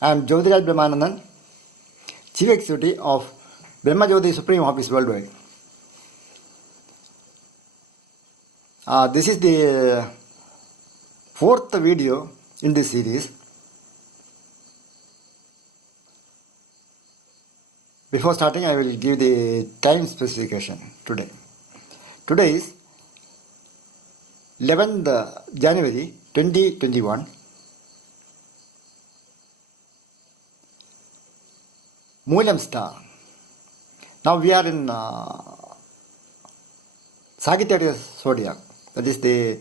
I am Jyotiraj Brahmanandan, Chief Executive of Brahma Jyoti Supreme Office Worldwide. This is the fourth video in this series. Before starting, I will give the time specification today. Today is 11th January 2021. Moolam star. Now we are in Sagittarius zodiac. That is the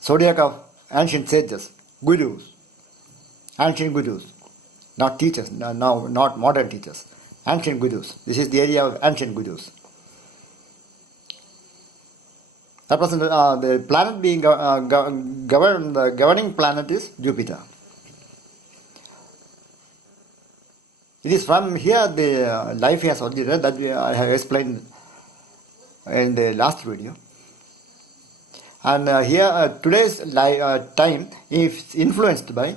zodiac of ancient sages, gurus, ancient gurus, not teachers, now not modern teachers, ancient gurus. This is the area of ancient gurus. That was the planet being governed. The governing planet is Jupiter. It is from here the life has originated, that I have explained in the last video. And here today's time is influenced by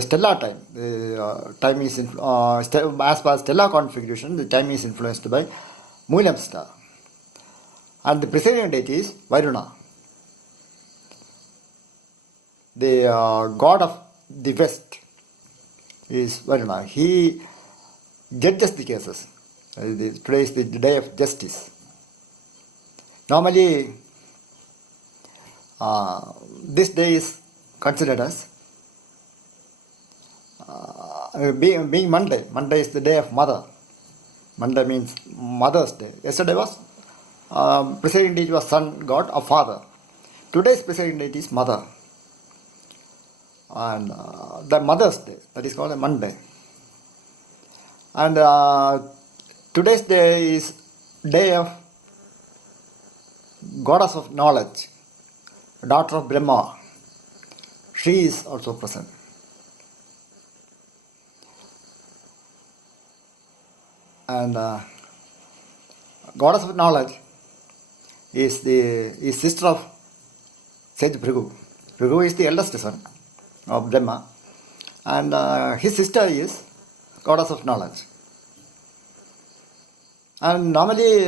stellar time. Time is as per stellar configuration. The time is influenced by Moolam star, and the preceding date is Varuna, the god of the west. Is Varuna. He judges the cases. Today is the day of justice. Normally, this day is considered as being Monday. Monday is the day of mother. Monday means Mother's Day. Yesterday was preceding date was sun god or father. Today's preceding date is mother. And the Mother's Day, that is called a Monday. And today's day is day of goddess of knowledge, daughter of Brahma. She is also present. And goddess of knowledge is sister of sage Bhrigu. Bhrigu is the eldest son of Brahma, and his sister is goddess of knowledge. And normally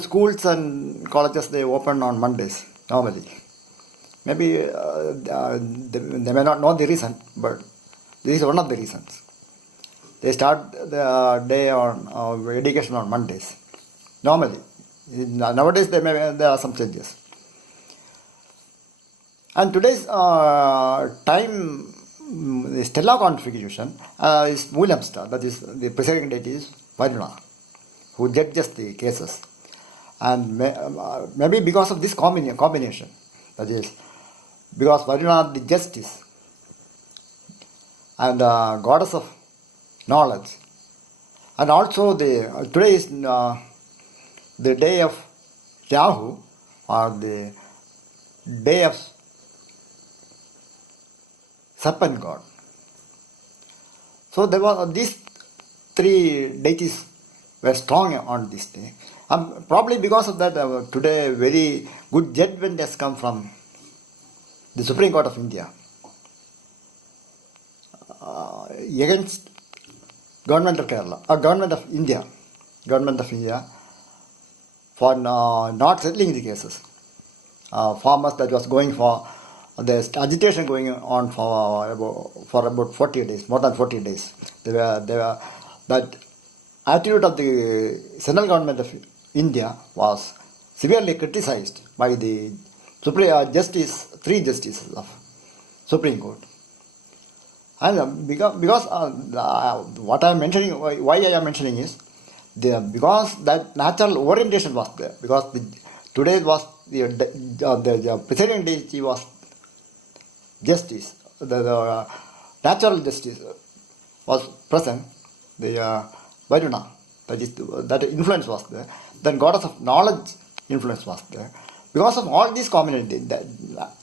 schools and colleges, they open on Mondays. Normally, maybe they may not know the reason, but this is one of the reasons. They start the day on education on Mondays. Normally, nowadays there are some changes. And today's time, the stellar configuration is Moolam star. That is, the preceding date is Varuna, who judges the cases. And maybe because of this combination, that is, because Varuna the justice and goddess of knowledge, and also today is the day of Rahu, or the day of serpent god. So there were these three deities were strong on this day. Probably because of that, today very good judgment has come from the Supreme Court of India against government of Kerala, government of India for not settling the cases. Farmers that was going for. There's agitation going on for about 40 days, more than 40 days. That attitude of the central government of India was severely criticized by the three justices of Supreme Court. And because what I am mentioning, why I am mentioning is because that natural orientation was there. Because today was the preceding day was justice, the natural justice was present, the Varuna, that influence was there, then goddess of knowledge influence was there. Because of all these combinations,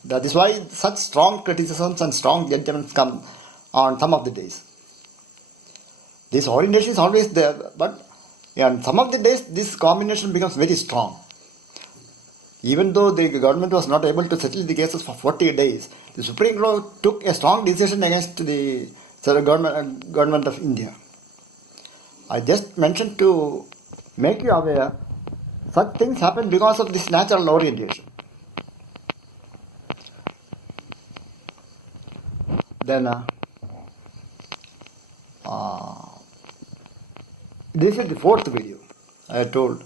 that is why such strong criticisms and strong judgments come on some of the days. This orientation is always there, but on some of the days this combination becomes very strong. Even though the government was not able to settle the cases for 40 days, the Supreme Court took a strong decision against the government of India. I just mentioned to make you aware, such things happen because of this natural orientation. Then, this is the fourth video. I had told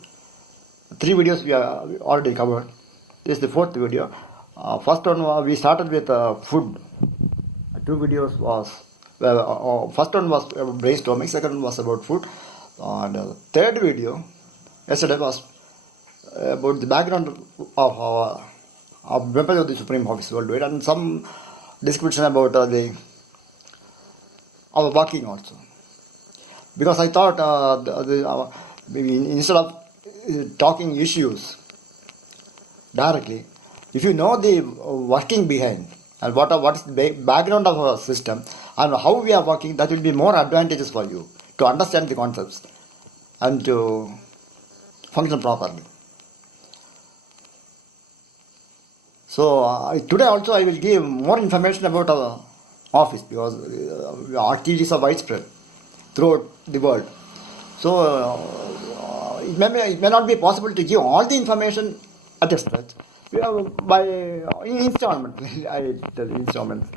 3 videos we already covered. This is the fourth video. First one we started with food. 2 videos was first one was brainstorming. Second one was about food. And third video yesterday was about the background of members of the Supreme Office worldwide and some description about our working also. Because I thought maybe instead of talking issues directly, if you know the working behind and what is the background of our system and how we are working, that will be more advantageous for you to understand the concepts and to function properly. So today also I will give more information about our office because activities are widespread throughout the world. So it may not be possible to give all the information at a stretch. By installment, I tell installments,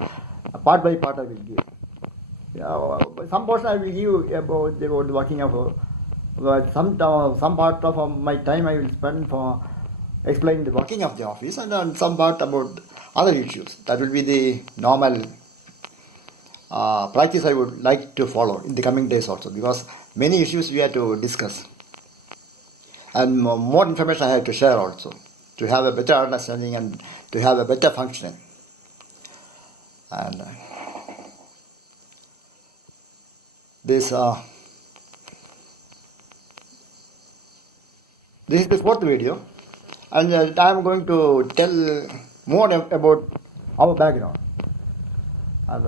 part by part I will give. Some portion I will give about the working of. Some part of my time I will spend for explaining the working of the office, and then some part about other issues. That will be the normal practice I would like to follow in the coming days also, because many issues we have to discuss and more information I have to share also to have a better understanding and to have a better functioning. And this is the fourth video, and I am going to tell more about our background. And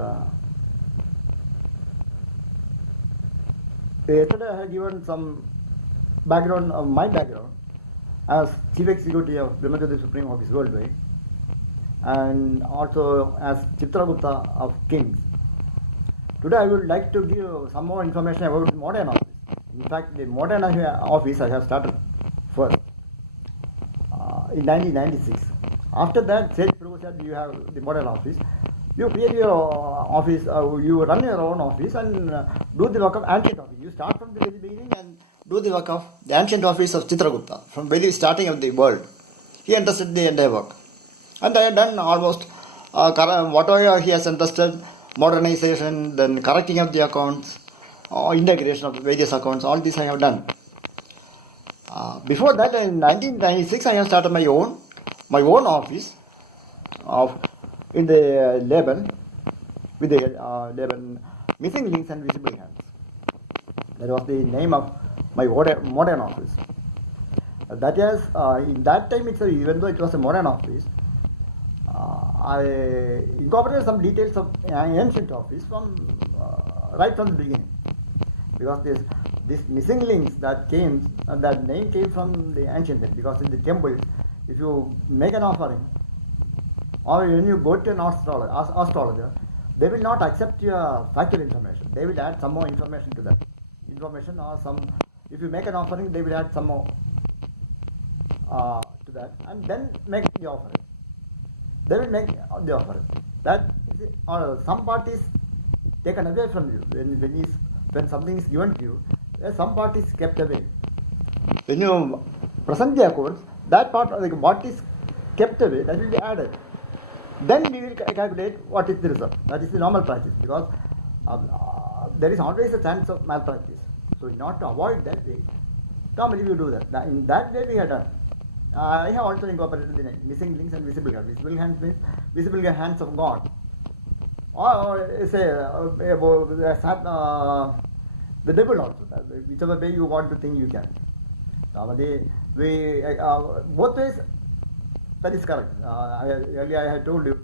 yesterday I had given some background of my background as Chief Executive of Brahmajyoti Supreme Office worldwide, and also as Chitragupta of Kings. Today I would like to give some more information about the modern office. In fact, the modern office I have started first in 1996. After that, Sage Prabhu said you have the modern office. You create your office, you run your own office and do the work of ancient office. You start from the very beginning and do the work of the ancient office of Chitragupta from very starting of the world. He entrusted the entire work. And I have done almost whatever he has entrusted, modernization, then correcting of the accounts, integration of various accounts, all this I have done. Before that, in 1996, I have started my own office in the label with the label Missing Links and Visible Hands. That was the name of my modern office. That is, in that time itself, even though it was a modern office, I incorporated some details of ancient office from right from the beginning, because this missing links that name came from the ancient time, because in the temple, if you make an offering or when you go to an astrologer, they will not accept your factual information. They will add some more information to that information, or if you make an offering, they will add some more to that, and then make the offering. They will make the offering. That some part is taken away from you when something is given to you. Some part is kept away. When you present the accounts, that part, what is kept away, that will be added. Then we will calculate what is the result. That is the normal practice, because there is always a chance of malpractice. So in order to avoid that way, normally we do that. In that way we have done. I have also incorporated the missing links and visible hands. Visible hands means visible hands of God. Or say the devil also. Whichever way you want to think you can. Both ways, that is correct. Earlier I had told you,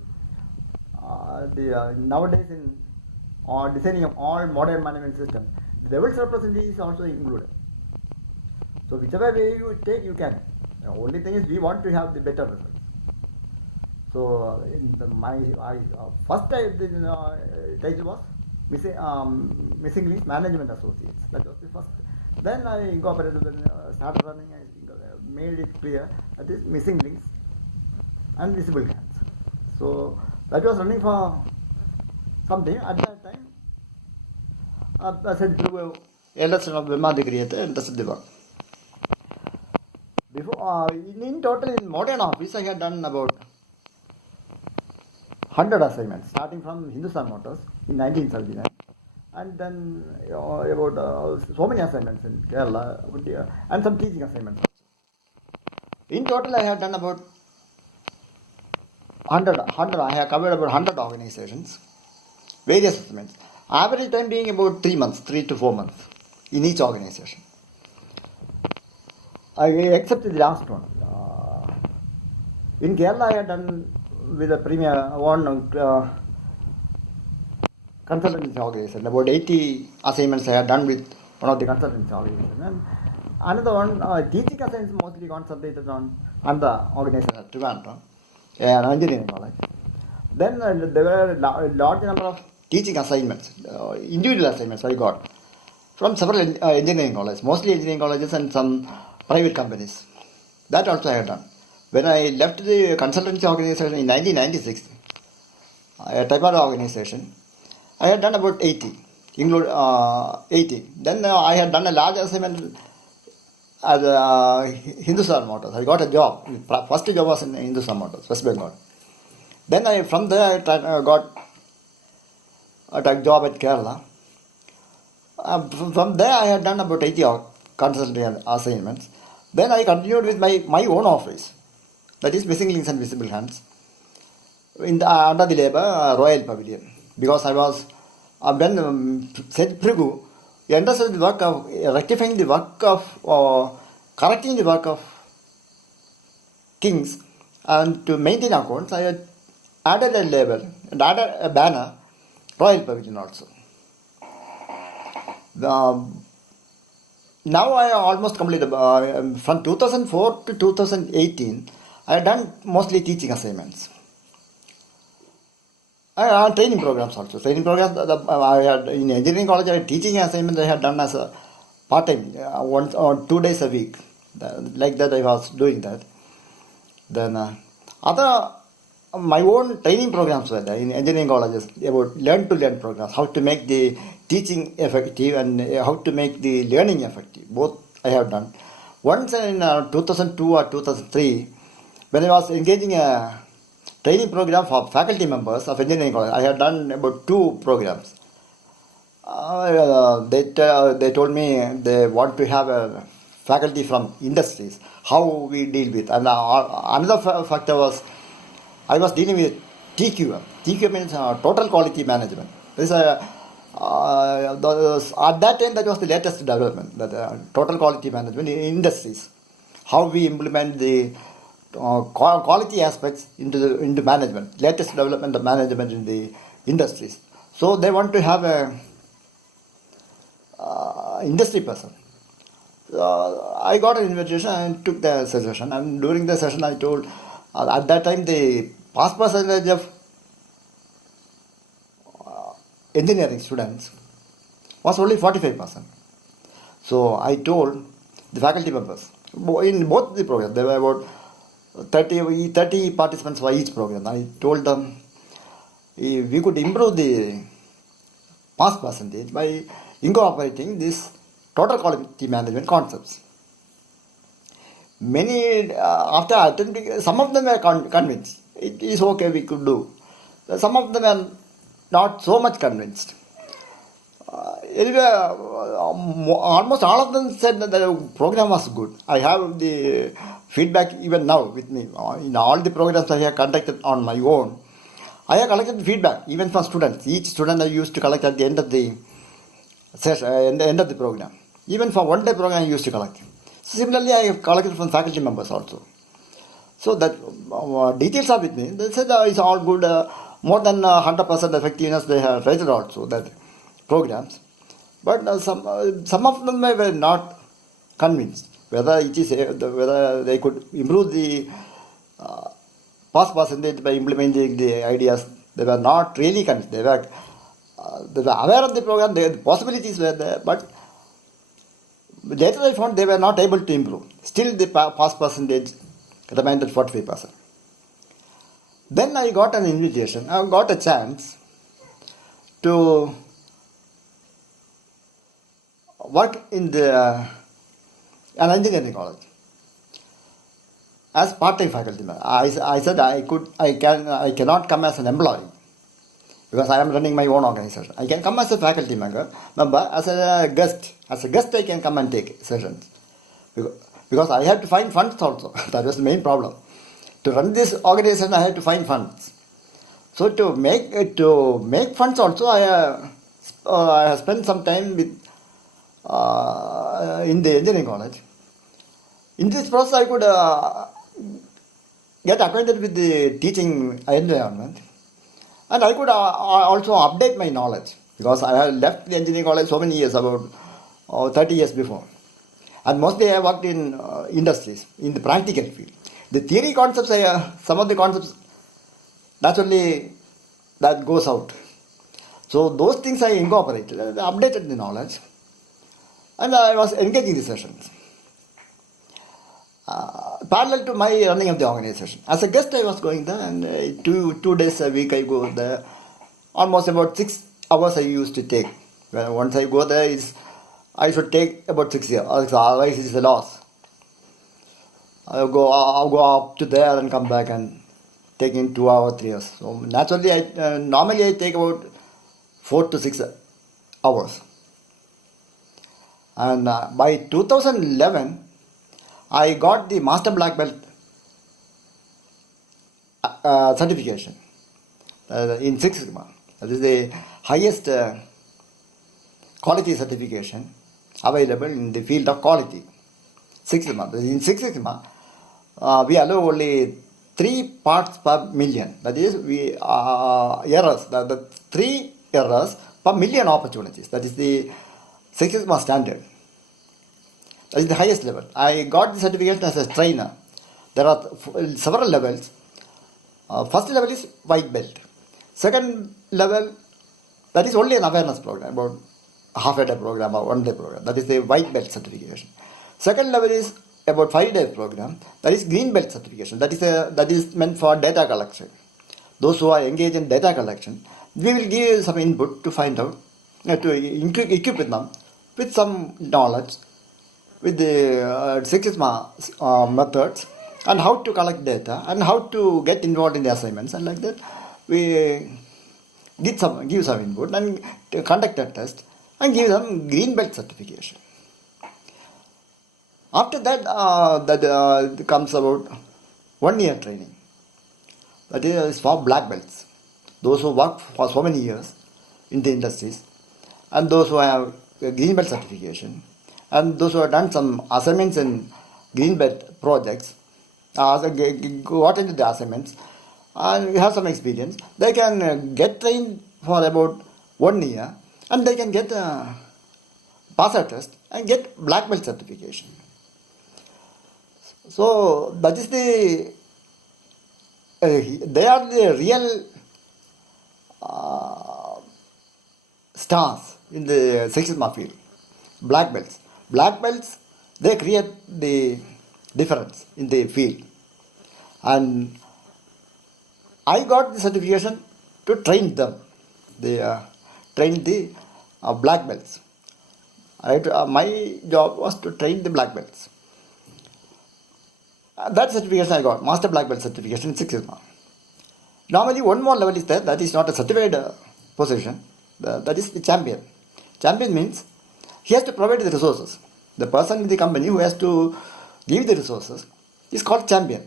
nowadays in designing of all modern management systems, the devil's representation is also included. So whichever way you take, you can. The only thing is we want to have the better results. So my first title was Missing Links Management Associates. That was the first. Then I incorporated, started running, I made it clear that is Missing Links and Visible Hands. So that was running for something. At that time, I said through eldest of Vima the creator and that's the work. Before, in total in modern office, I had done about 100 assignments, starting from Hindustan Motors in 1979, and then about so many assignments in Kerala, and some teaching assignments also. In total, I have done about 100. I have covered about 100 organizations, various assignments. Average time being about 3 months, 3 to 4 months in each organization. Except the last one. In Kerala, I had done with a premier one consultancy organization. About 80 assignments I had done with one of the consultancy organizations. And another one, teaching assignments mostly concentrated on the organization at Trivandrum, an engineering college. Then there were a large number of teaching assignments, individual assignments I got from several engineering colleges, mostly engineering colleges and some private companies. That also I had done. When I left the consultancy organization in 1996, a type of organization, I had done about 80, include 80. Then I had done a large assignment at Hindustan Motors. I got a job. First job was in Hindustan Motors, West Bengal. Then from there I got a job at Kerala. From there I had done about 80 consultancy assignments. Then I continued with my own office. That is Missing Links and Visible Hands under the label Royal Pavilion. Because I was, when said Prigu, he understood the work of rectifying the work of, correcting the work of kings, and to maintain accounts, I had added a label and added a banner, Royal Pavilion also. Now I almost completed, from 2004 to 2018, I had done mostly teaching assignments. Training programs also. Training programs, I had in engineering college, I had teaching assignments I had done as a part-time, 1 or 2 days a week. Like that I was doing that. Then my own training programs were there in engineering colleges about learn-to-learn programs, how to make the teaching effective and how to make the learning effective. Both I have done. Once in 2002 or 2003, when I was engaging a training program for faculty members of engineering college, I had done about 2 programs. They told me they want to have a faculty from industries, how we deal with. And another factor was, I was dealing with TQM. TQM means Total Quality Management. This at that time, that was the latest development, that Total Quality Management in industries. How we implement the quality aspects into management, latest development of management in the industries. So they want to have a industry person. I got an invitation and took the session, and during the session I told, at that time the pass percentage of engineering students was only 45%. So I told the faculty members, in both the programs, there were about 30 participants for each program. I told them we could improve the pass percentage by incorporating this total quality management concepts. Many, after attending, some of them were convinced. It is okay, we could do. Some of them are not so much convinced. Anyway, almost all of them said that the program was good. I have the feedback even now with me. In all the programs I have conducted on my own, I have collected feedback even from students. Each student I used to collect at the end of the session, at the end of the program. Even for one day program I used to collect. Similarly, I have collected from faculty members also. So that details are with me. They said it's all good. More than 100% effectiveness they have rated also, that programs. But some of them were not convinced. whether it is whether they could improve the pass percentage by implementing the ideas. They were not really convinced. They were aware of the program. The possibilities were there, but later I found they were not able to improve. Still, the pass percentage remained at 45%. Then I got an invitation. I got a chance to work in an engineering college as part-time faculty member. I said I cannot come as an employee because I am running my own organization. I can come as a faculty member as a guest. As a guest, I can come and take sessions because I had to find funds also. That was the main problem. To run this organization, I had to find funds. So to make funds also, I have spent some time with in the engineering college. In this process, I could get acquainted with the teaching environment, and I could also update my knowledge because I had left the engineering college so many years, about 30 years before, and mostly I worked in industries, in the practical field. The theory concepts, some of the concepts, naturally, that goes out. So those things I incorporated, I updated the knowledge, and I was engaging the sessions. Parallel to my running of the organization. As a guest, I was going there, and 2 days a week I go there. Almost about 6 hours I used to take. Once I go there, I should take about 6 hours, otherwise it's a loss. I'll go up to there and come back and take in 2 hours, 3 hours. So naturally, normally I take about 4 to 6 hours. And by 2011, I got the Master Black Belt certification in Six Sigma. That is the highest quality certification available in the field of quality. Six Sigma. In Six Sigma, we allow only 3 parts per million. That is, errors. The 3 errors per million opportunities. That is the Six Sigma standard. That is the highest level. I got the certification as a trainer. There are several levels. First level is white belt. Second level, that is only an awareness program, about half a day program or 1 day program. That is the white belt certification. Second level is about 5 day program. That is green belt certification. That is meant for data collection. Those who are engaged in data collection, we will give some input to find out, to equip them with some knowledge, with the Six Sigma methods, and how to collect data and how to get involved in the assignments, and like that we give some input and conduct a test and give them green belt certification. After that, comes about 1 year training. That is for black belts, those who work for so many years in the industries, and those who have a green belt certification, and those who have done some assignments in green belt projects, got into the assignments, and have some experience. They can get trained for about 1 year, and they can get pass a test and get black belt certification. So that is they are the real stars in the Six Sigma field. Black belts. Black belts, they create the difference in the field. And I got the certification to train them. They train the black belts. My job was to train the black belts. That certification I got, Master Black Belt certification in Six Sigma. Normally, one more level is there, that is not a certified position, that is the champion. Champion means he has to provide the resources. The person in the company who has to give the resources is called champion.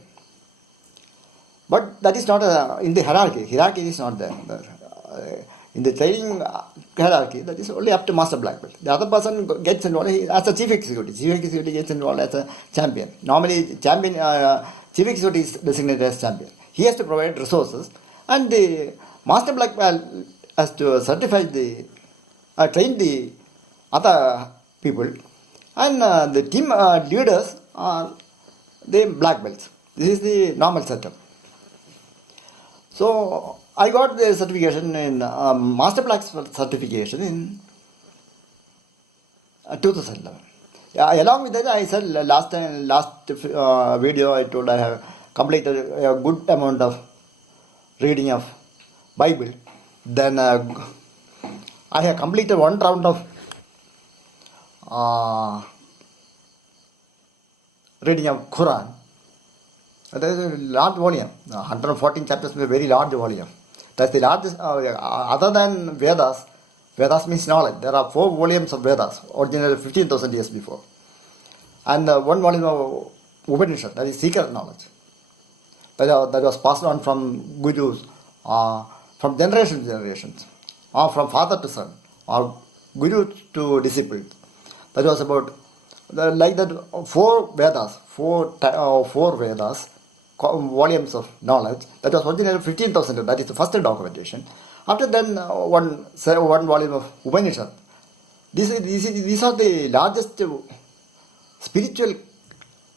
But that is not in the hierarchy. Hierarchy is not there. In the training hierarchy, that is only up to Master Black Belt. The other person gets involved as a chief executive. Chief executive gets involved as a champion. Normally, chief executive is designated as champion. He has to provide resources, and the Master Black Belt has to certify train the other people, And the team leaders are the black belts. This is the normal setup. So I got the certification in Master Black certification in 2011. Yeah, along with that, I said last video I told I have completed a good amount of reading of Bible. Then I have completed one round of reading of Quran. That is a large volume. 114 chapters is a very large volume. That's the largest. Other than Vedas, Vedas means knowledge. There are 4 volumes of Vedas, originally 15,000 years before. And one volume of Upanishad, that is secret knowledge. That was passed on from gurus, from generation to generations, or from father to son, or guru to disciple. That was about, like that, 4 Vedas, 4 Vedas, volumes of knowledge. That was originally 15,000. That is the first documentation. After then, one volume of Upanishad. These are the largest spiritual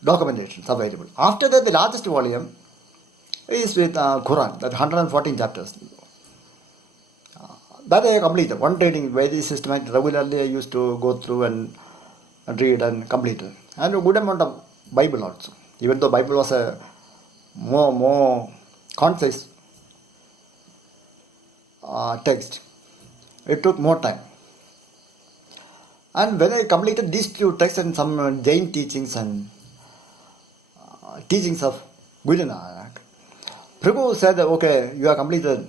documentations available. After that, the largest volume is with Quran, that 114 chapters. That I completed. One reading, very systematic. Regularly, I used to go through and read and complete it. And a good amount of Bible also. Even though Bible was a more concise text, it took more time. And when I completed these 2 texts and some Jain teachings and teachings of Guru Nanak, Prabhu said, okay, you have completed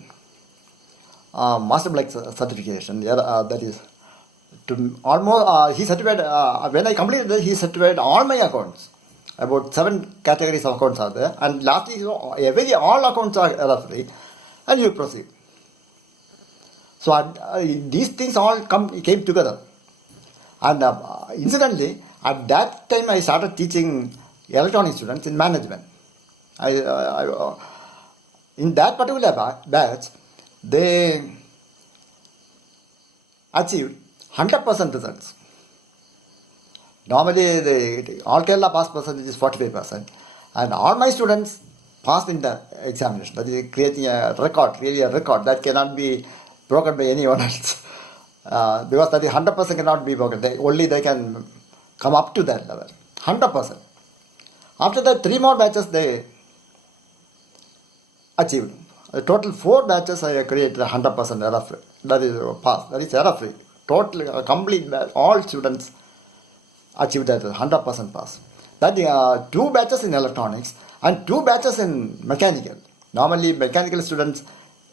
Master Black certification. That is, to almost, he certified, when I completed that, he certified all my accounts. About 7 categories of accounts are there. And lastly, all accounts are error-free. And you proceed. So these things all came together. And incidentally, at that time I started teaching electronic students in management. In that particular batch, they achieved 100% results. Normally, the all Kerala pass percentage is 45%. And all my students passed in the examination. That is creating a record, really a record that cannot be broken by anyone else. Because that is 100% cannot be broken. They can come up to that level. 100%. After that, 3 more batches they achieved. A total 4 batches I created 100% error free. That is pass. That is error free. Total, complete, all students achieved that 100% pass. That 2 batches in electronics and 2 batches in mechanical. Normally, mechanical students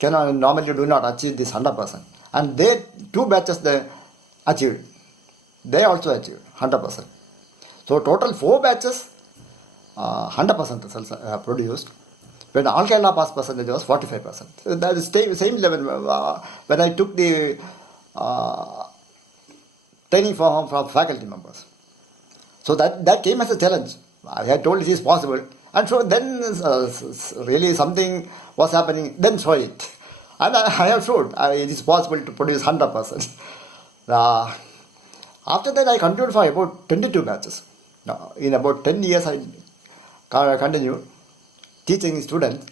normally do not achieve this 100%. And they 2 batches they achieved. They also achieved 100%. So total 4 batches, 100% results produced. When all Kerala pass percentage was 45%. So that is same level. When I took the training from faculty members. So that came as a challenge. I had told it is possible. And so then really something was happening. Then show it. And I have showed it is possible to produce 100%. After that I continued for about 22 batches. In about 10 years I continued teaching students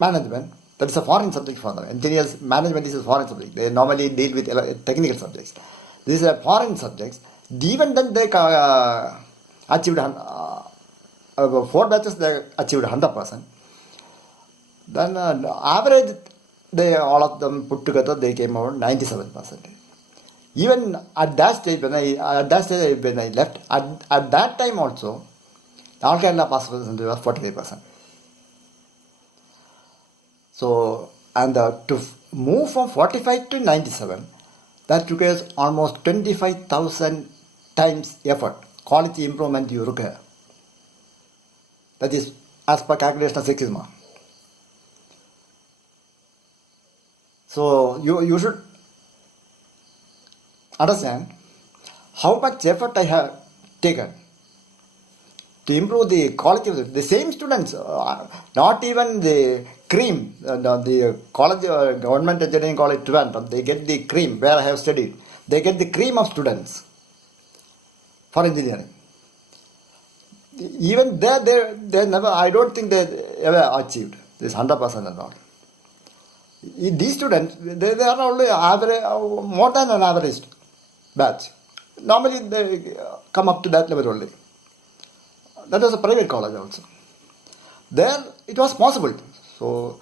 management. That is a foreign subject for them. Engineers management is a foreign subject. They normally deal with technical subjects. This is a foreign subject. Even then they achieved 4 batches they achieved 100%. Then average all of them put together they came out 97%. Even at that stage when I left, at that time also, all Kerala pass percentage was 45%. So, and to move from 45 to 97, that requires almost 25,000 times effort, quality improvement you require. That is as per calculation of Six Sigma. So you should understand how much effort I have taken to improve the quality of the same students, not even the cream, the college, government engineering college Trivandrum, they get the cream where I have studied. They get the cream of students for engineering. Even there, they never, I don't think they ever achieved this 100% and all. These students, they are only average, more than an average batch. Normally, they come up to that level only. That was a private college also. There, it was possible. So,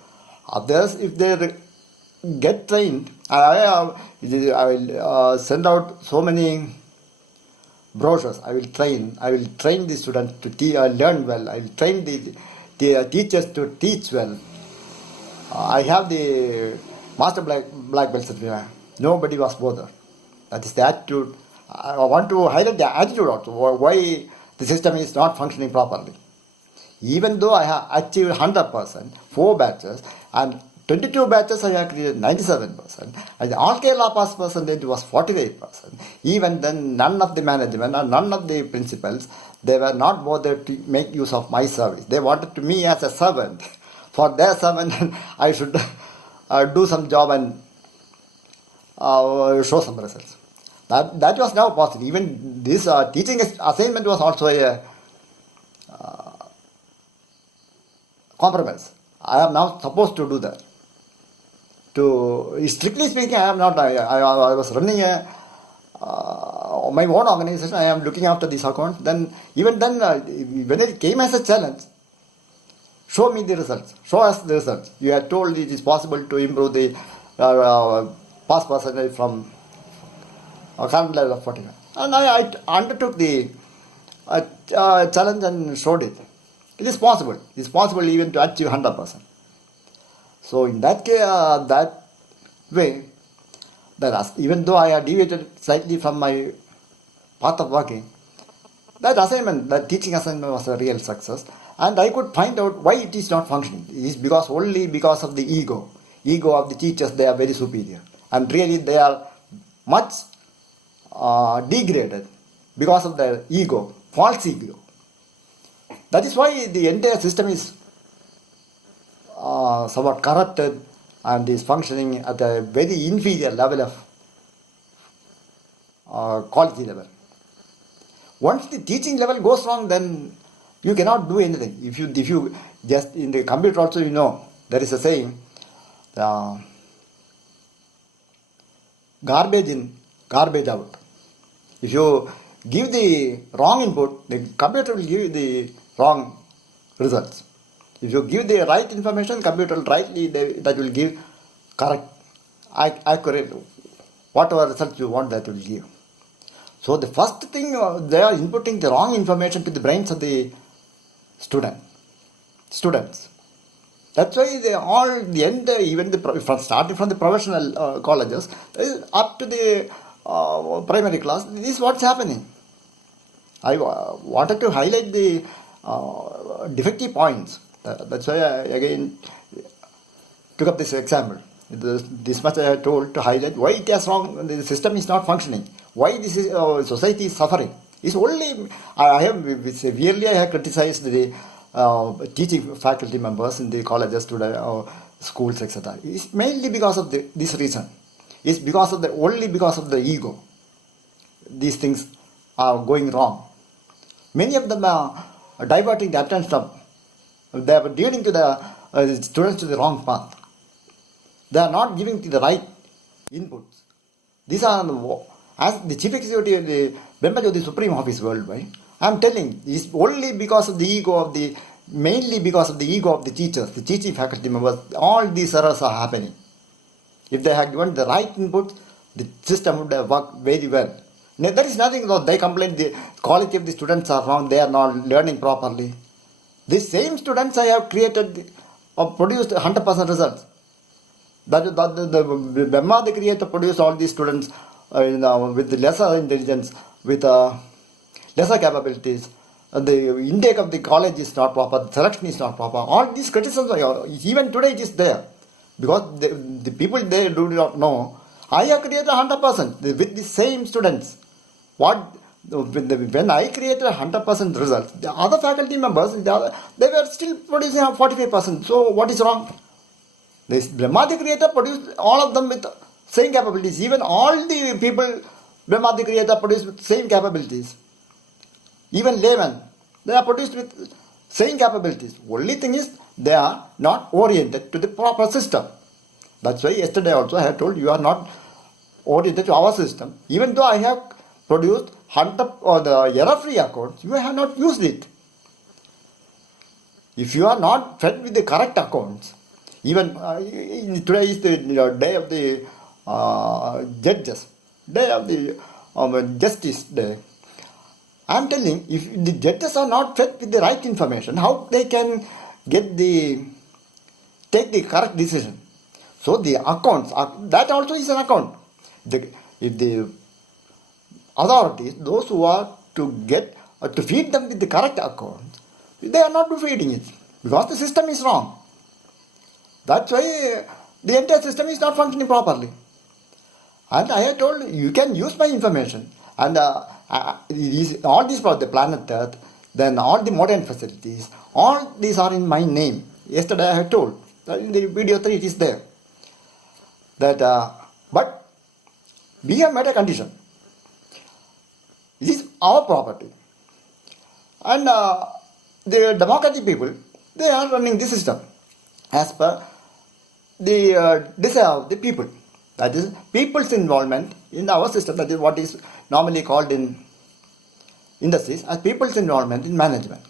others, if they get trained, I will send out so many brochures. I will train the students to learn well. I will train the teachers to teach well. I have the master black belt certificate. Nobody was bothered. That is the attitude. I want to highlight the attitude also, why the system is not functioning properly. Even though I have achieved 100%, 4 batches, and 22 batches I have created 97%, and the all Kerala pass percentage was 48%. Even then, none of the management or none of the principals, they were not bothered to make use of my service. They wanted me as a servant. For their servant, I should do some job and show some results. That was now possible. Even this teaching assignment was also a compromise. I am now supposed to do that. Strictly speaking, I am not. I was running my own organization. I am looking after this account. Then when it came as a challenge, show me the results. Show us the results. You had told it is possible to improve the pass percentage from a current level of 49. And I undertook the challenge and showed it. It is possible. It is possible even to achieve 100%. So in that case, that way, even though I had deviated slightly from my path of working, that assignment, that teaching assignment was a real success. And I could find out why it is not functioning. It is only because of the ego of the teachers. They are very superior. And really they are much degraded because of their ego, false ego. That is why the entire system is somewhat corrupted and is functioning at a very inferior level of quality level. Once the teaching level goes wrong, then you cannot do anything. If you just in the computer also, you know, there is a saying, garbage in, garbage out. If you give the wrong input, the computer will give you the wrong results. If you give the right information, computer will that will give correct, accurate, whatever results you want, that will give. So the first thing, they are inputting the wrong information to the brains of the students. That's why starting from the professional colleges up to the primary class, this is what's happening. I wanted to highlight the defective points. That's why I again took up this example. This much I have told to highlight why it is wrong. The system is not functioning. Why this society is suffering. It's only I have criticized the teaching faculty members in the colleges, schools, etc. It's mainly because of this reason. It's only because of the ego. These things are going wrong. Many of them are diverting the attention. They are leading to the students to the wrong path. They are not giving the right inputs. These are, as the chief executive of the Brahmajyoti Supreme Office worldwide, I am telling, it's only because of the ego mainly because of the ego of the teachers, the teaching faculty members, all these errors are happening. If they had given the right input, the system would have worked very well. There is nothing, though they complain the quality of the students are wrong, they are not learning properly. These same students I have created or produced 100% results. The Brahma, the creator, produced all these students with lesser intelligence, with lesser capabilities. The intake of the college is not proper, the selection is not proper. All these criticisms, even today it is there. Because the people they do not know, I have created 100% with the same students. When I created 100% results, the other faculty members, they were still producing 45%. So what is wrong? This Brahma, the creator, produced all of them with same capabilities. Even all the people, Brahma the creator, produced with same capabilities. Even laymen, they are produced with same capabilities. Only thing is, they are not oriented to the proper system. That's why yesterday also I have told you are not oriented to our system. Even though I have produced 100 or the error-free accounts, you have not used it. If you are not fed with the correct accounts, even today is the day of the judges, day of the justice day. I am telling, if the judges are not fed with the right information, how they can take the correct decision? So the accounts, that also is an account. If the authorities, those who are to feed them with the correct accounts, they are not feeding it because the system is wrong. That's why the entire system is not functioning properly. And I have told you can use my information and all these for the planet Earth, then all the modern facilities, all these are in my name. Yesterday I have told, in the video 3 it is there, that but we have made a condition. It is our property. And the democratic people, they are running the system as per the desire of the people. That is people's involvement in our system. That is what is normally called in industries as people's involvement in management.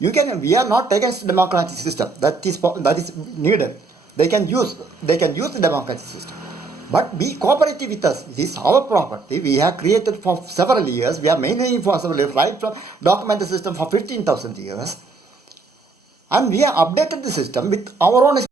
We are not against democratic system. That is needed. They can use the democratic system. But be cooperative with us. It is our property. We have created for several years. We are maintaining for several years, right from documented system for 15,000 years. And we have updated the system with our own